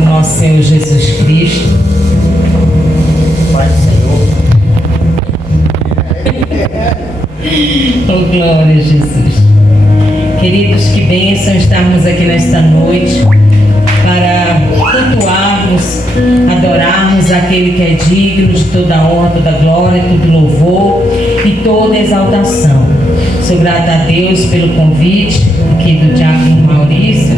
do nosso Senhor Jesus Cristo. Pai do Senhor. Oh, glória a Jesus. Queridos, que bênção estarmos aqui nesta noite para cultuarmos, adorarmos aquele que é digno de toda a honra, toda a glória, todo louvor e toda exaltação. Sou grata a Deus pelo convite aqui do diácono Maurício.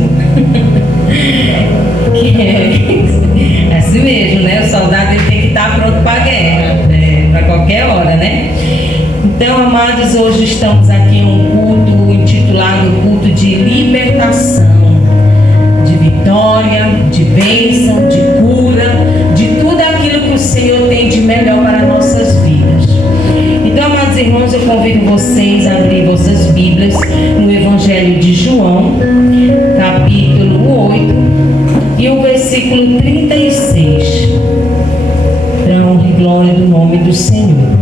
Que é assim mesmo, né? O soldado ele tem que estar pronto para a guerra, para qualquer hora, né? Então, amados, hoje estamos aqui em um culto intitulado Culto de Libertação, de vitória, de bênção, de cura, de tudo aquilo que o Senhor tem de melhor para nossas vidas. Então, amados irmãos, eu convido vocês a abrir vossas Bíblias no Evangelho de João, capítulo 8, e o versículo 36, para a honra e glória do nome do Senhor.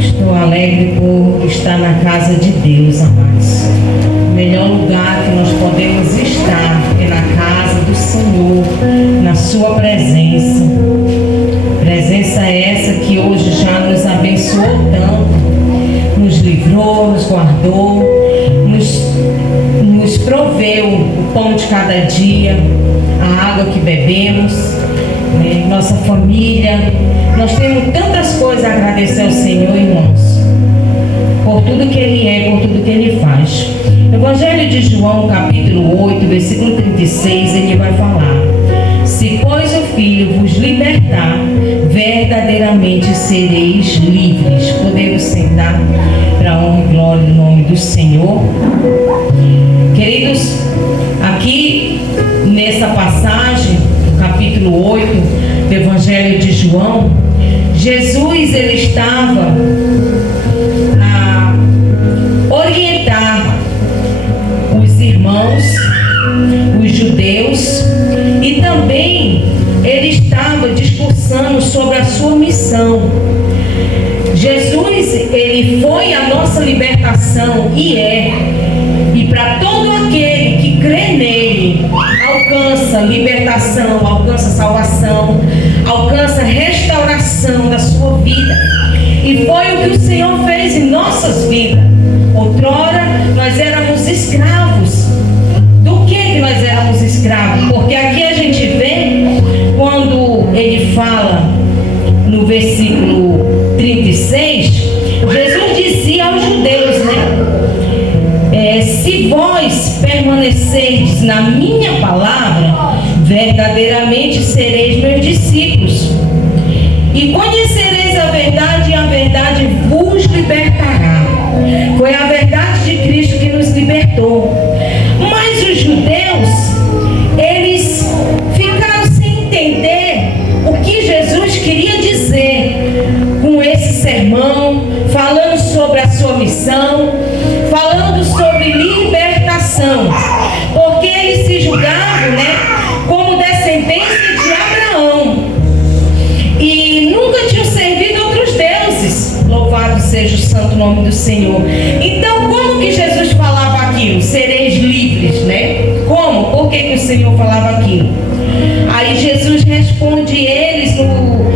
Estou alegre por estar na casa de Deus, amados. O melhor lugar que nós podemos estar é na casa do Senhor, na sua presença. Presença essa que hoje já nos abençoou tanto, nos livrou, nos guardou, nos proveu o pão de cada dia, a água que bebemos, né? Nossa família. Nós temos tantas coisas a agradecer ao Senhor, irmãos, por tudo que Ele é, por tudo que Ele faz. Evangelho de João, capítulo 8, versículo 36, ele vai falar: se, pois, o Filho vos libertar, verdadeiramente sereis livres. Podemos sentar para a honra e glória do nome do Senhor. Queridos, aqui nessa passagem, no capítulo 8 do Evangelho de João, Jesus ele estava a orientar os irmãos, os judeus, e também ele estava discursando sobre a sua missão. Jesus, ele foi a nossa libertação e para todo aquele que crê nele, alcança libertação, alcança salvação, alcança restauração da sua vida. E foi o que o Senhor fez em nossas vidas. Outrora nós éramos escravos. Do que nós éramos escravos? Porque aqui a gente vê, quando ele fala no versículo 36, Jesus dizia aos judeus, né? Se vós permanecerdes na minha palavra, verdadeiramente sereis meus discípulos, e conhecereis a verdade, e a verdade vos libertará. Foi a verdade de Cristo que nos libertou. Mas os judeus, eles ficaram sem entender o que Jesus queria dizer com esse sermão, falando sobre a sua missão, falando sobre libertação, porque eles se julgavam, né, como descendência de Abraão e nunca tinham servido outros deuses. Louvado seja o santo nome do Senhor. Então, como que Jesus falava aquilo? Sereis livres, né? Como? Por que o Senhor falava aquilo? Aí Jesus responde eles no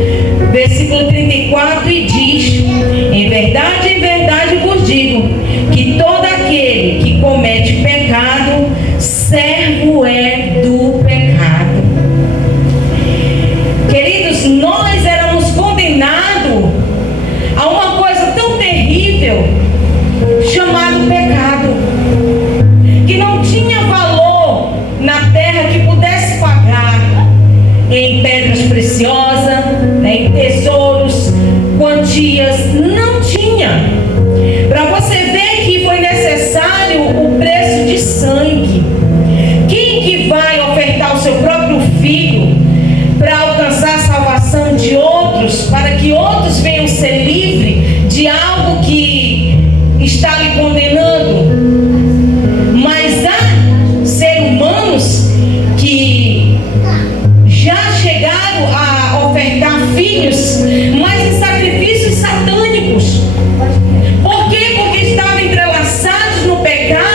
versículo 34 e diz: em verdade vos digo, que todo aquele que comete pecado, servo é do pecado. Queridos, nós éramos condenados a uma coisa tão terrível chamada pecado, que não tinha valor na terra que pudesse pagar em pedras preciosas, né, em tesouros, quantias, não tinha. Para você ver que foi necessário o preço de sangue. Quem que vai ofertar o seu próprio filho para alcançar a salvação de outros, para que outros venham ser livres de algo que está lhe condenando? Mas há seres humanos que já chegaram a ofertar filhos, mas em sacrifícios satânicos. Por quê? Porque estavam entrelaçados no pecado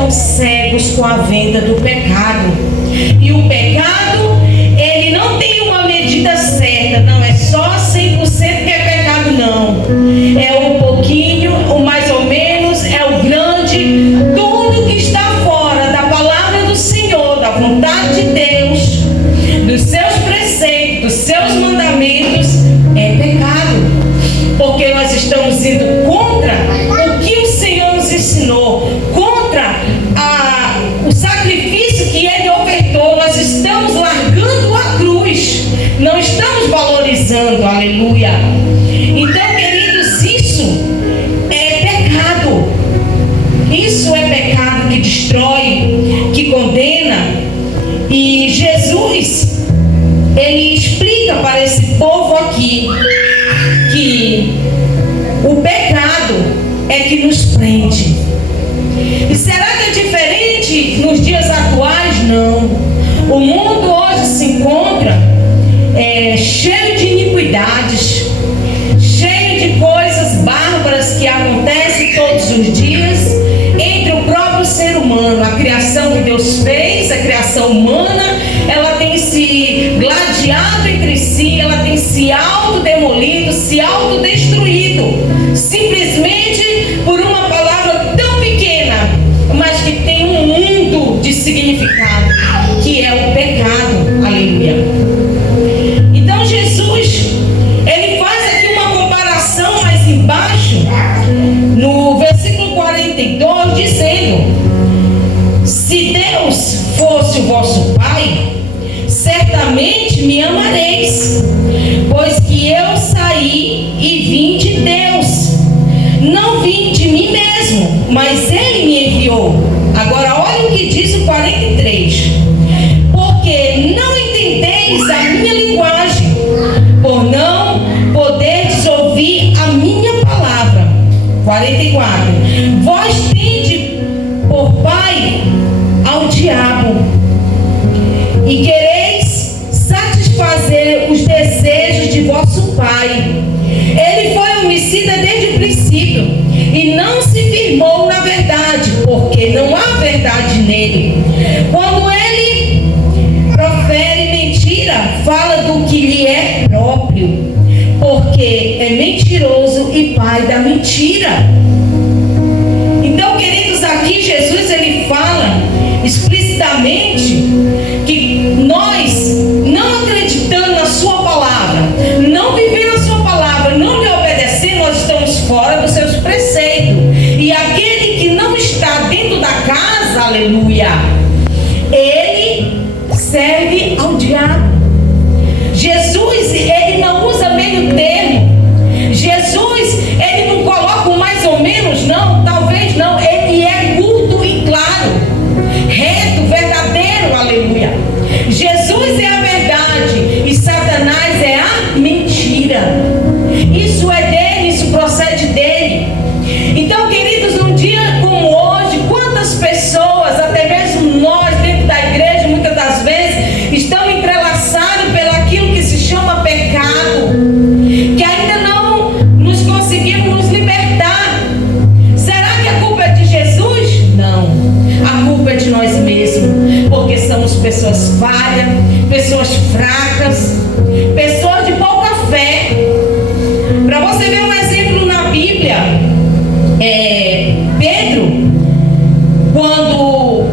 estão cegos com a venda do pecado. E o pecado, ele não tem uma medida certa, não é só 100% que é pecado, não. É um pouquinho, o mais ou menos, é o grande. Tudo que está fora da palavra do Senhor, da vontade de Deus, dos seus preceitos, dos seus mandamentos, é pecado. Porque nós estamos indo contra o que o Senhor nos ensinou, contra o sacrifício que Ele ofertou. Nós estamos largando a cruz, não estamos valorizando, aleluia. Então, queridos, isso é pecado. Isso é pecado que destrói, que condena. E Jesus, Ele explica para esse povo aqui que o pecado é que nos prende. E será que é diferente nos dias atuais? Não. O mundo hoje se encontra cheio de iniquidades, cheio de coisas bárbaras que acontecem todos os dias entre o próprio ser humano. A criação que Deus fez, a criação humana, ela tem se gladiado entre si, ela tem se autodemolido, se autodestruído, simplesmente por uma palavra tão pequena, mas que tem um mundo de significado, que é o pecado, aleluia. Então Jesus, ele faz aqui uma comparação mais embaixo, no versículo 42, dizendo: se Deus fosse o vosso Pai, certamente me amareis, pois que eu saí e vim de Deus, não vim de mim mesmo, mas Ele me enviou. Agora olha o que diz o 43: porque não entendeis a minha linguagem, por não poderes ouvir a minha palavra. 44: vós tende por pai ao diabo, e quereis satisfazer os desejos de vosso pai. Ele foi homicida desde o princípio, e não se firmou na verdade, porque não há verdade nele. Quando ele profere mentira, fala do que lhe é próprio, porque é mentiroso e pai da mentira. Então, queridos, aqui Jesus, ele fala explicitamente que nós, não acreditando na sua palavra, não vivendo a sua palavra, não lhe obedecendo, nós estamos fora dos seus preceitos. E aquele que não está dentro da casa, aleluia, ele serve ao diabo. Jesus, ele não usa meio termo. Jesus, ele não coloca um mais ou menos, não, talvez não. Ele é curto e claro, reto, verdadeiro, aleluia. Jesus é a verdade e Satanás é a mentira. Isso é dele, isso procede dele. Então, queridos, num dia como hoje, quantas pessoas, até mesmo nós dentro da igreja, muitas das vezes, estão entrelaçados pelaquilo que se chama pecado, que ainda não nos conseguimos nos libertar. Será que a culpa é de Jesus? Não, a culpa é de nós mesmos, porque somos pessoas falhas, pessoas fracas, pessoas de pouca fé. Para você ver um exemplo na Bíblia, Pedro, quando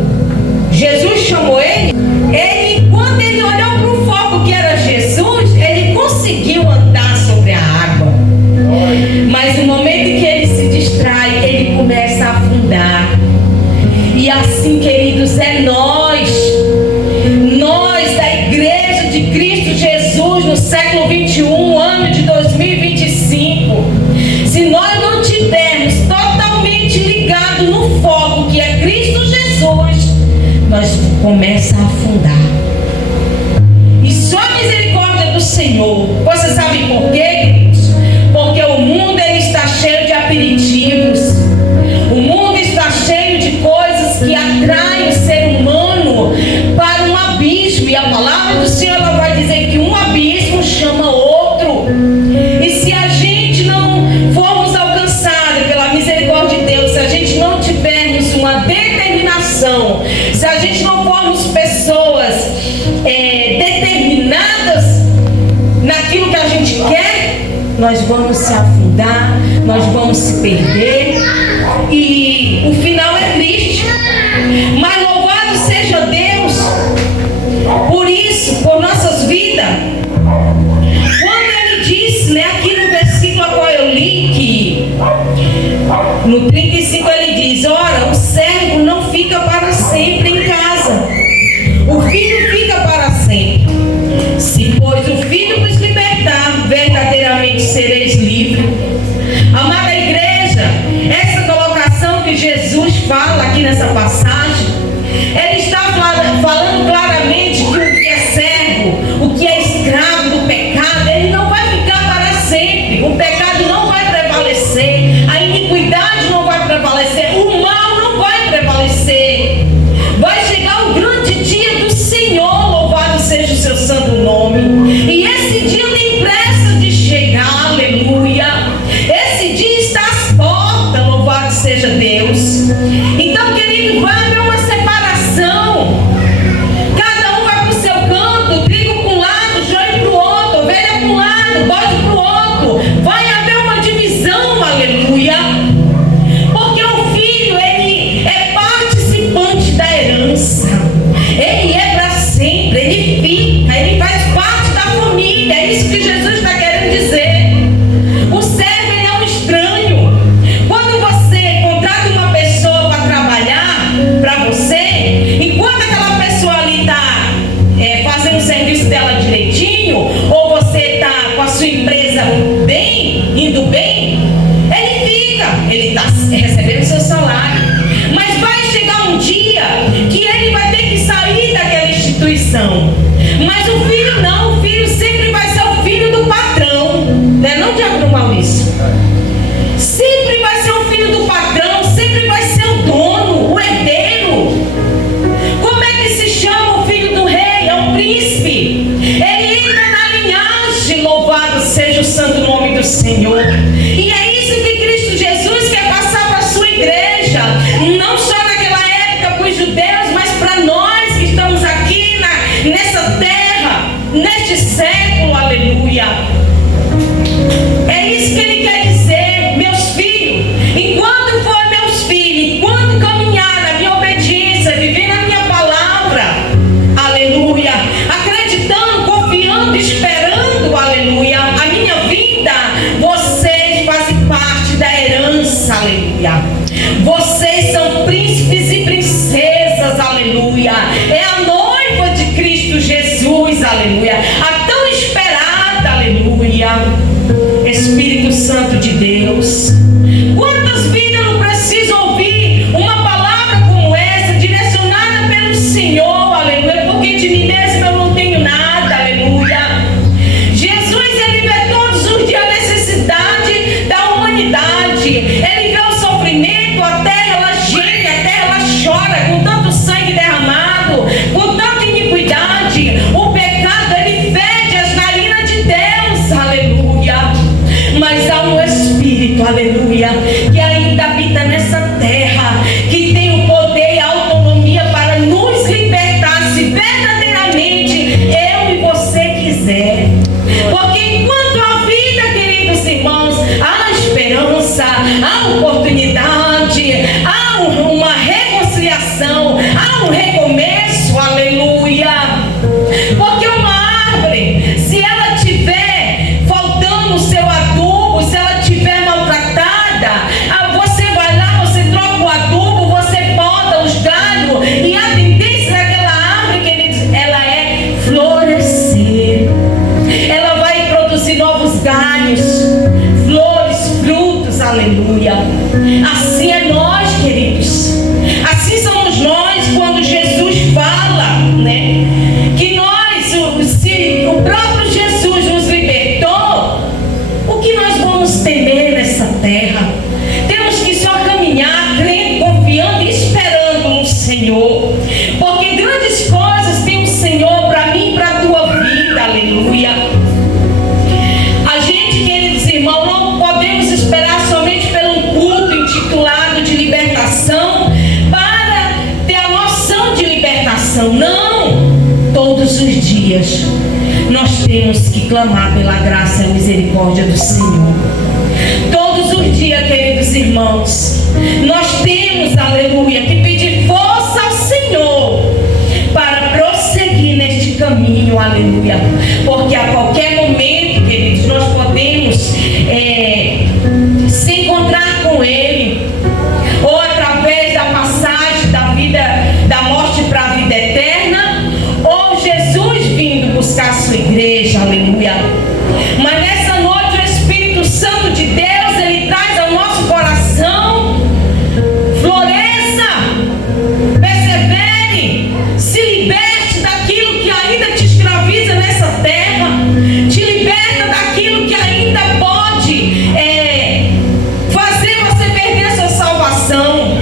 Jesus chamou ele, quando ele olhou para o foco que era Jesus, ele conseguiu andar sobre a água. Mas no momento que ele se distrai, ele começa a afundar. E assim, queridos, é nós da igreja de Cristo Jesus no século 21, ano de 2025, se nós não tivermos totalmente ligado no foco que é Cristo Jesus, nós começamos a afundar. E só a misericórdia do Senhor. Você sabe por quê, queridos? Porque o mundo, ele está cheio de aperitivos. O mundo está cheio de coisas que atraem o ser humano para um abismo. E a palavra do Senhor, ela vai dizer que um abismo chama outro. E se a gente não formos alcançados pela misericórdia de Deus, se a gente não tivermos uma determinação a gente não formos pessoas determinadas naquilo que a gente quer, nós vamos se afundar, nós vamos se perder e o final é triste. Mas louvado seja Deus por isso, por nossas vidas. Quando ele disse, né, aqui no versículo a qual eu li, que no 35 ele diz: ora, o servo não fica para sempre em casa, o filho fica para sempre. Se pois o filho vos libertar, verdadeiramente sereis livres. Amada igreja, essa colocação que Jesus fala aqui nessa passagem, ele está falando claramente que o que é servo, o que é escravo do pecado, ele não vai ficar para sempre. O pecado não vai prevalecer, a iniquidade não vai prevalecer, o mal não vai prevalecer. Vai chegar o grande dia do Senhor, louvado seja o seu santo nome. E esse dia tem pressa de chegar, aleluia. Esse dia está às portas, louvado seja Deus. Então, querido, vai haver uma separação. Cada um vai para o seu canto, trigo para um lado, joio para o outro, ovelha para um lado, bode para o outro. Vai haver uma divisão, aleluia. Porque o filho, ele é participante da herança. Ele é para sempre, ele fica, ele faz parte da família. É isso que Jesus está querendo dizer. O servo, ele é um estranho. Quando você contrata uma pessoa para trabalhar para você, enquanto aquela pessoa ali está fazendo o serviço dela direitinho, ou você está com a sua empresa bem, indo bem, ele fica, ele está recebendo seu salário. Mas vai chegar um dia que ele vai ter que sair daquela instituição. Mas o filho não, o filho sempre vai ser o filho do patrão, né? Não, diabo Maurício? Sempre vai ser o filho do patrão, sempre vai ser o dono, o herdeiro. Como é que se chama o filho do rei? É o príncipe. Ele entra na linhagem, louvado seja o santo nome do Senhor. E é isso que Cristo Jesus quer passar para a sua igreja, não só naquela época para os judeus, mas para nós que estamos aqui nessa terra, neste século, aleluia. É isso que ele quer dizer, meus filhos. Enquanto for meus filhos, enquanto caminhar na minha obediência, viver na minha palavra, aleluia, acreditando, confiando, esperando, aleluia, a minha vida, vocês fazem parte da herança, aleluia. Vocês são príncipes e princesas, aleluia. É a noiva de Cristo Jesus, aleluia. A tão esperada, aleluia. Espírito Santo de Deus. Quantas vidas não precisam ouvir uma palavra como essa, direcionada pelo Senhor, aleluia, porque de mim mesmo eu não tenho nada, aleluia. Jesus, ele vê todos os dias a necessidade da humanidade. Ele vê o sofrimento, a terra ela geme, a terra ela chora com tanto sangue derramado, com tanta iniquidade. O pecado, ele fede as narinas de Deus, aleluia. Mas há um Espírito, aleluia, que ainda habita nessa terra, que tem o poder e a autonomia para nos libertar, se verdadeiramente eu e você quiser. Porque enquanto há vida, queridos irmãos, há esperança, há oportunidade, há uma reconciliação, há um recomeço, aleluia. Porque uma árvore, se ela tiver faltando o seu adubo, se ela tiver maltratada, salvação. Não! Todos os dias nós temos que clamar pela graça e misericórdia do Senhor. Todos os dias, queridos irmãos, nós temos, aleluia, que pedir força ao Senhor para prosseguir neste caminho, aleluia. Porque a qualquer momento, queridos, nós podemos se encontrar com Ele, ou através da passagem da vida, da morte para a vida eterna, ou Jesus vindo buscar a sua igreja, aleluia. Mas nessa noite o Espírito Santo de Deus, Ele traz ao nosso coração: floresça, persevere, se liberte daquilo que ainda te escraviza nessa terra, te liberta daquilo que ainda pode fazer você perder sua salvação.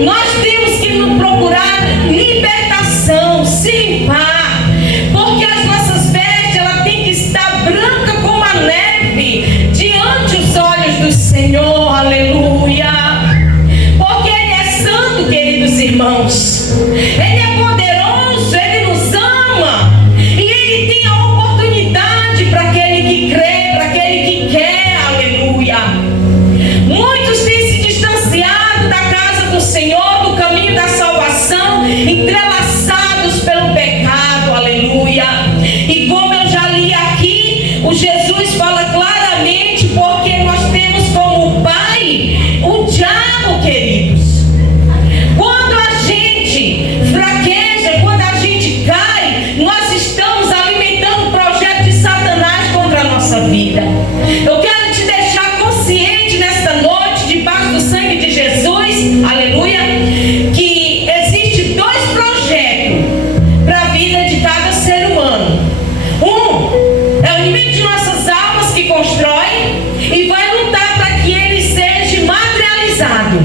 Nós temos que procurar libertação, se limpar, porque as nossas vestes, ela tem que estar branca como a neve diante dos olhos do Senhor, aleluia. Porque Ele é santo, queridos irmãos, Ele é poderoso, Ele nos ama, e Ele tem a oportunidade para aquele que crê, para aquele que quer, aleluia. Muitos têm se distanciado da casa do Senhor, do caminho da salvação, entrelaçados pelo pecado, aleluia. E como eu já li aqui, o Jesus fala claramente, porque nós temos como pai o diabo, queridos. Quando a gente fraqueja, quando a gente cai, nós estamos alimentando o projeto de Satanás contra a nossa vida. Eu quero te deixar consciente nesta noite, debaixo do sangue de Jesus, aleluia, que existe dois projetos para a vida de cada ser humano. Um é o inimigo de nossas almas, que constrói e vai lutar para que ele seja materializado.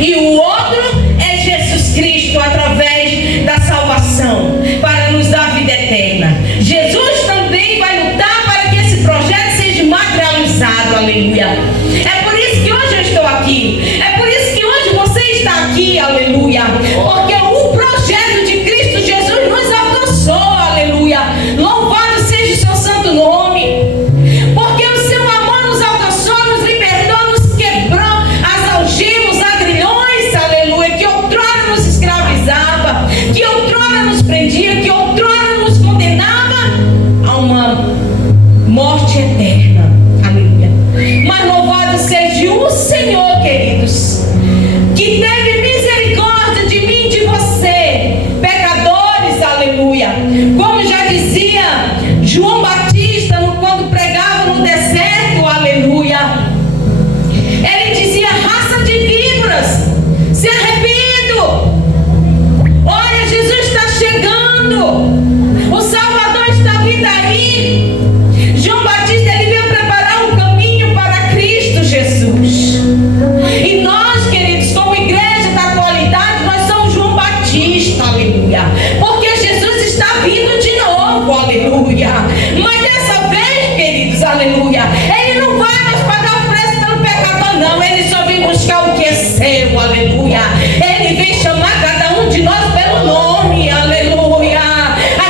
E o outro é Jesus Cristo, através da salvação, para nos dar vida eterna. Jesus também vai lutar para que esse projeto seja materializado, aleluia. É por isso que hoje eu estou aqui, é por isso que hoje você está aqui, aleluia, porque o projeto de Cristo Jesus nos alcançou, aleluia. Louvado seja o seu santo nome, porque o seu amor nos alcançou, nos libertou, nos quebrou as algemas, os agrilhões, aleluia, que outrora nos escravizava, que outrora nos prendia, que outrora nos condenava a uma morte eterna, aleluia. Mas louvado seja o Senhor, queridos, que teve misericórdia de mim e de você, pecadores, aleluia. Como já dizia João Batista, quando pregava no deserto, aleluia, ele dizia: raça de víboras, se arrependo. Olha, Jesus está chegando, o Salvador está vindo aí. João Batista, ele veio preparar um caminho para Cristo Jesus. E nós, queridos, como igreja da atualidade, nós somos João Batista, aleluia. Porque Jesus está vindo de novo, aleluia. Mas dessa vez, queridos, aleluia, Ele não vai mais pagar o preço pelo pecador, não. Ele só vem buscar o que é seu, aleluia. Ele vem chamar cada um de nós pelo nome, aleluia.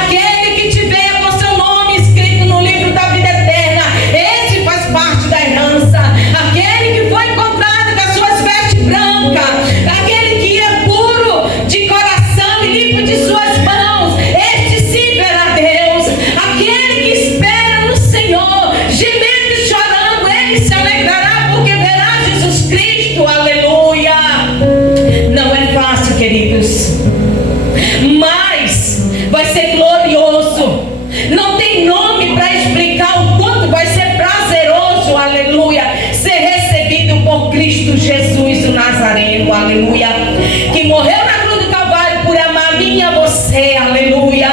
Aquele que tiver com seu nome escrito no livro da vida eterna, esse faz parte da herança. Aquele que foi encontrado com as suas vestes brancas, aquele que é puro de coração e limpo de suas mãos, este sim verá Deus. Aquele que espera no Senhor, gemendo e chorando, ele se alegrará, porque verá Jesus Cristo, aleluia. Não é fácil, queridos, mas vai ser glorioso. Não tem nome para explicar o quanto vai ser prazeroso, aleluia, ser recebido por Cristo Jesus o Nazareno, aleluia, que morreu na cruz do Calvário por amar a mim e a você, aleluia.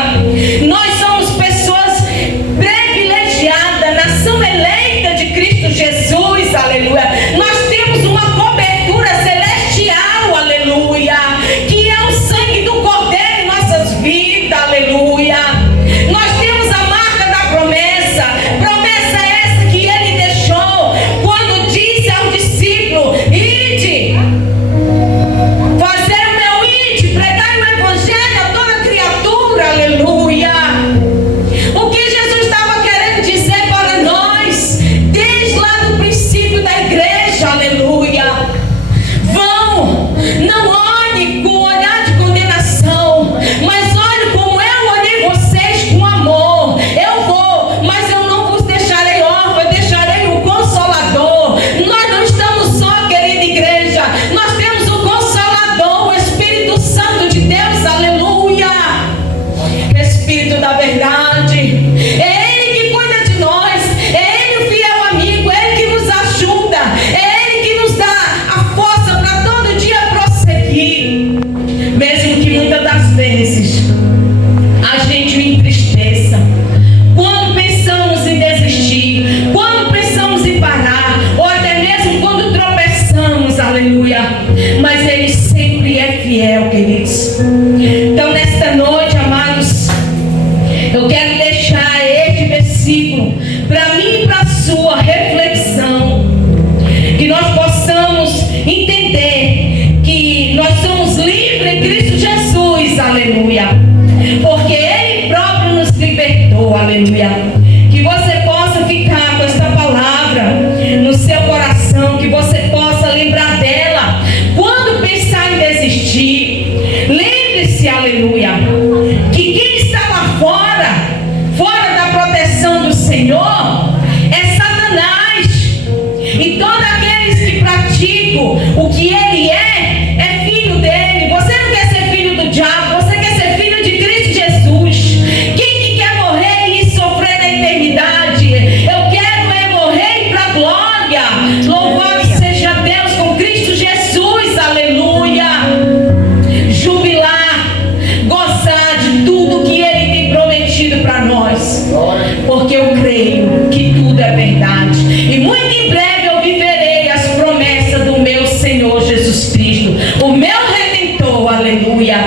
Nós somos pessoas privilegiadas, nação eleita de Cristo Jesus, aleluia. Nós temos uma cobertura celestial, aleluia, que é o sangue do Cordeiro em nossas vidas, aleluia. Nós temos a marca da promessa essa que Ele deixou quando disse ao discípulo: ide, fazer o meu ide, pregar o evangelho a toda criatura. verdade. É Ele que cuida de nós. É Ele o fiel amigo. É Ele que nos ajuda. É Ele que nos dá a força para todo dia prosseguir. Mesmo que muitas das vezes a gente o entristeça. Quando pensamos em desistir, quando pensamos em parar, ou até mesmo quando tropeçamos, aleluia. Mas Ele sempre é fiel, queridos. Então, nesta noite, amados, eu quero deixar este versículo para mim e para a sua reflexão. Que nós possamos entender que nós somos livres em Cristo Jesus, aleluia. Porque Ele próprio nos libertou, aleluia. Que você possa ficar com esta palavra no seu coração, que você possa lembrar dela quando pensar em desistir. Lembre-se, aleluia, que quem está lá fora da proteção do Senhor, é Satanás. E todos aqueles que praticam o que ele é filho dele. Você não quer ser filho do diabo, você quer ser filho de Cristo Jesus. Quem que quer morrer e sofrer na eternidade? Eu quero é morrer e ir para a glória. Louvado seja Deus com Cristo Jesus, aleluia. Jubilar, gozar de tudo que Ele tem prometido para nós. Porque eu creio que tudo é verdade. E muito em breve eu viverei as promessas do meu Senhor Jesus Cristo, o meu Redentor, aleluia.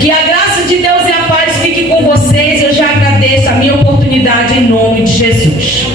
Que a graça de Deus e a paz fique com vocês. Eu já agradeço a minha oportunidade em nome de Jesus.